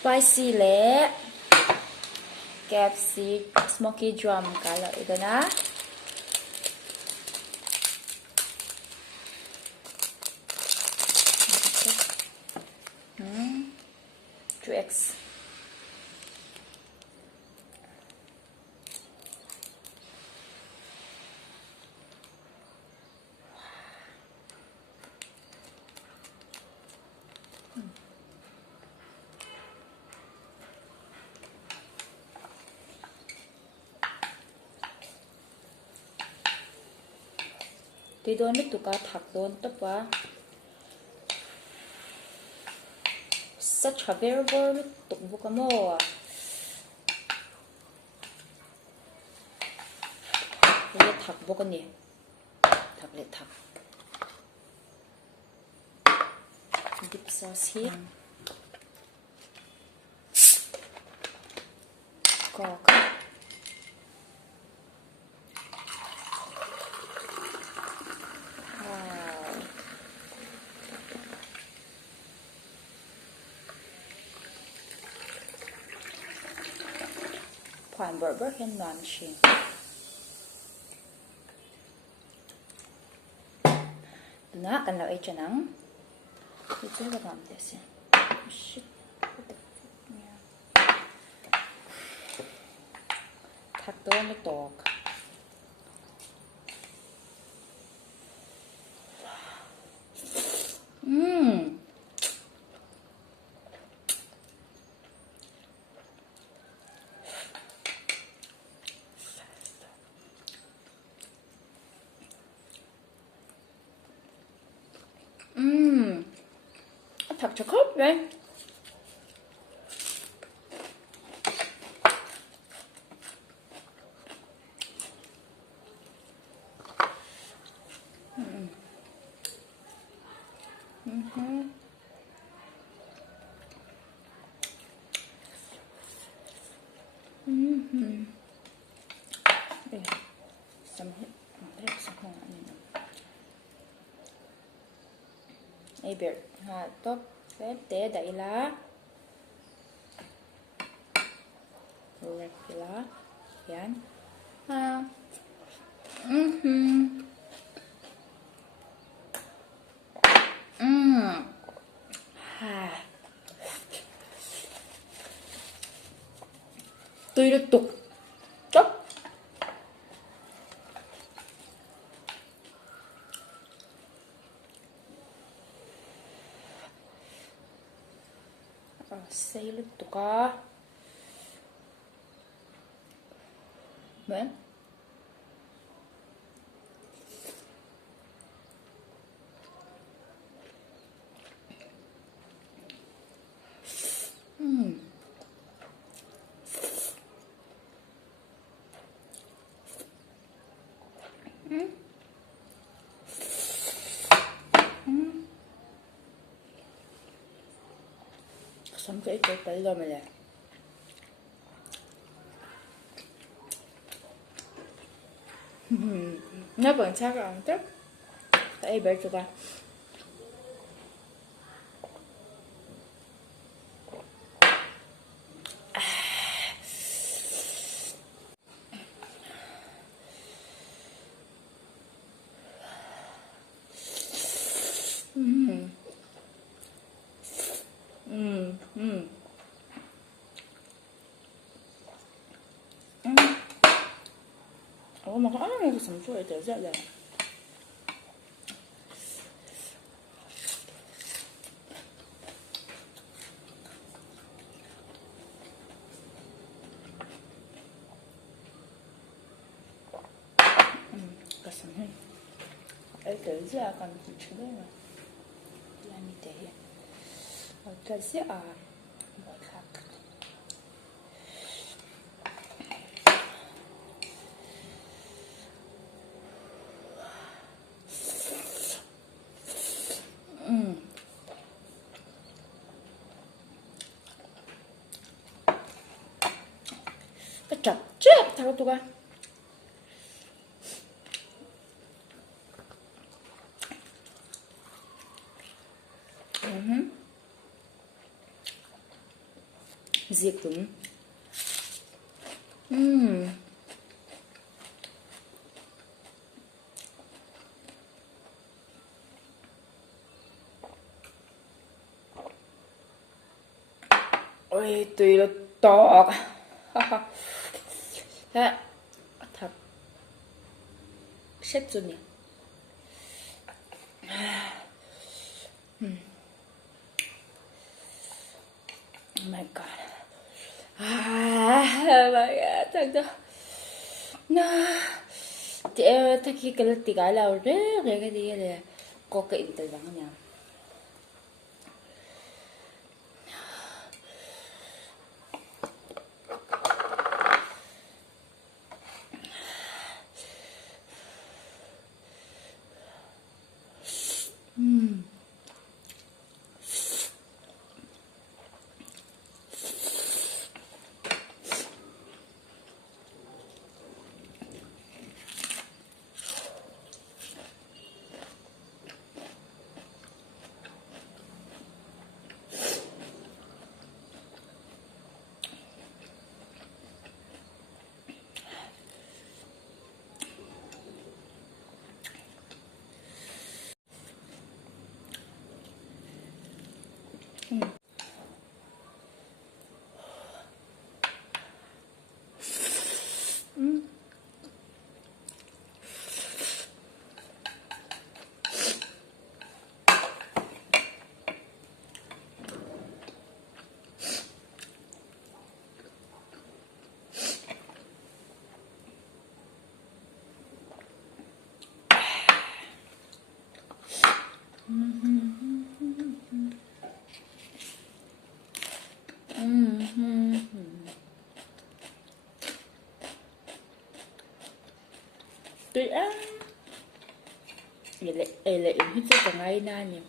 spicy และKFC smoky drum กันแล้วอีกนะ 2x thì đôi mít tụi cá thạc đôi tất quá such a variable tụi vô cá mò 이게 닭 먹었니? 닭래 닭 립서시 거ผ่าน burger เห็นนานชินะกันแล้วไอ้เจ้านังนี่จะให้ทำเดี๋ยวสิ shit what the fuckเนี่ยทักตัวไม่ตก닭 저 컵 왜? 네, 좀 해서 không 아니면 ai biết ha tốt phép để đẩy lá rồi lá yan ha ha tôi được tục chốc xây lên tụ cá mến xong cái tới rồi mày nè nó vẫn chắc là chắc tại bé cho ta mà có cái sắm chuối tới giờ này cái sắm này ấy tới giờ còn chỉ chứ đấy mà làm như thế ở cái gì à mọi khác chặt chết thằng tụi con diệt cứng. Ôi tùy là to. Thế thật xếp rồi nhỉ. Oh my god. Oh my god. Thật khi cái tí cái nào rớt cái gì là có cái từ vắng nha. Tùy á. Vậy lại hít chút vào ngay na nhỉ.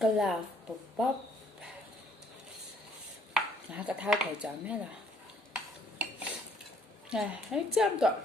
Cái là bột bắp. Cái thao phải chọn hết là. Này, hết trăm rồi.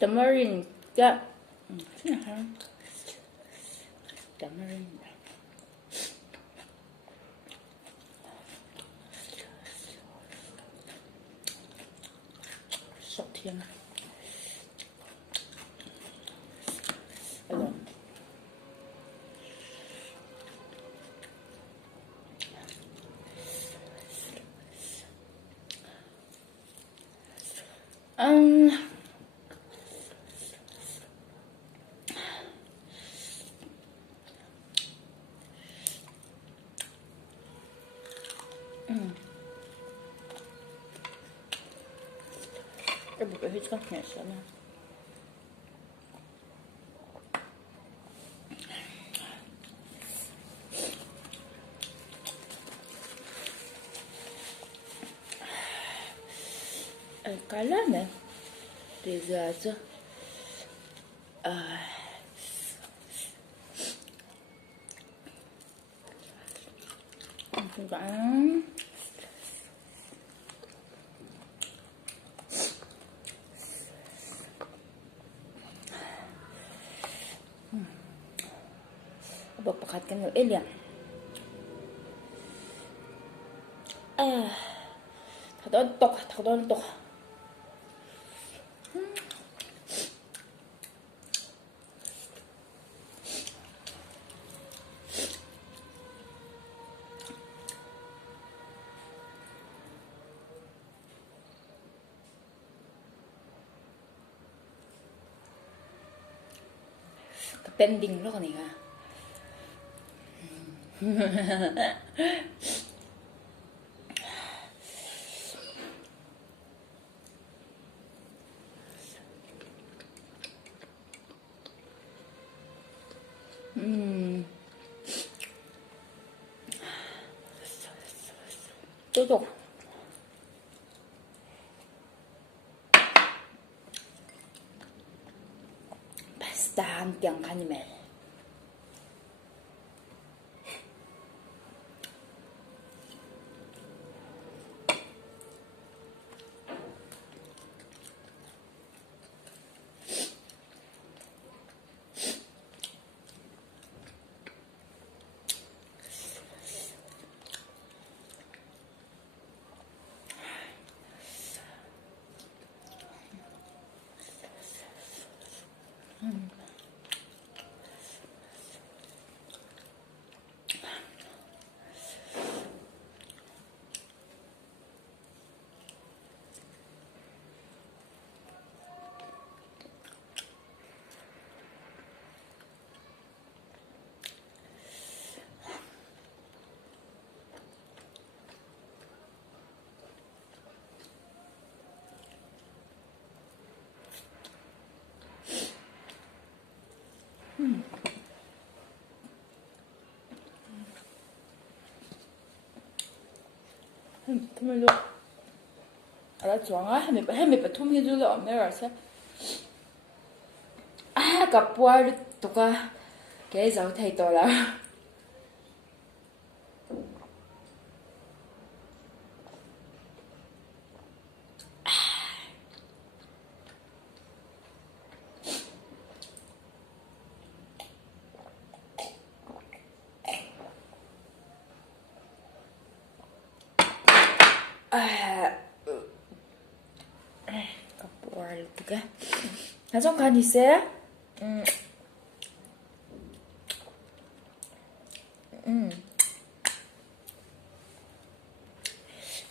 Tamarind cái tamarind sốt thiên 이거 해주겠네, 저는. Cá lát này thì giờ chưa không phải bapakatkan ng ilya. Takadontok. pending lo kani ka 또도 파스타 한병 가니멜ทำไมลูกอะไรจ้วงอ่ะให้มีปฐุมให้ดูเลยไม่รู้ใช่กับปัวตัวก็แกจะเอาไทยตัวละกับปัวตัวก็ถ้าต้องการที่เสีย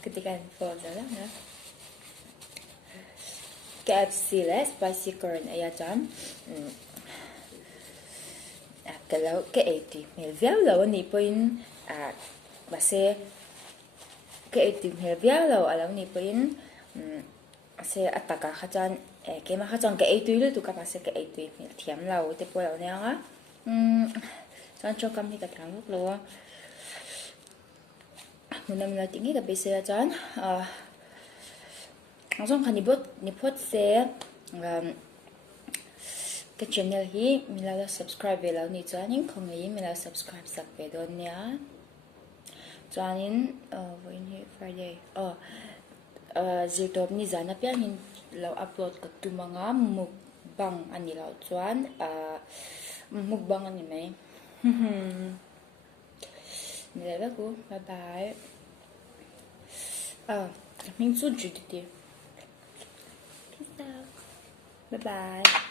ketika folderนะKFC lah spicy corn ayah John kalau KFC melviau law ni pun base KFC melviau law alam ni pun base ataka kajan kema kajan KFC lu tu kapase KFC mel thiam law te po law ne nga John cho kam ni ka thang luk lo Muna tinggi tapi saya John langsung kan nipot se ke channel hi mila subscribe ve law ni chuanin khongi mila subscribe sak ve don nia chuanin in hi Friday YouTube ni zana pianin law upload ka tumanga mukbang ani law chuan mukbang ani mai mila ko bye bye mình rút đi. Bye bye.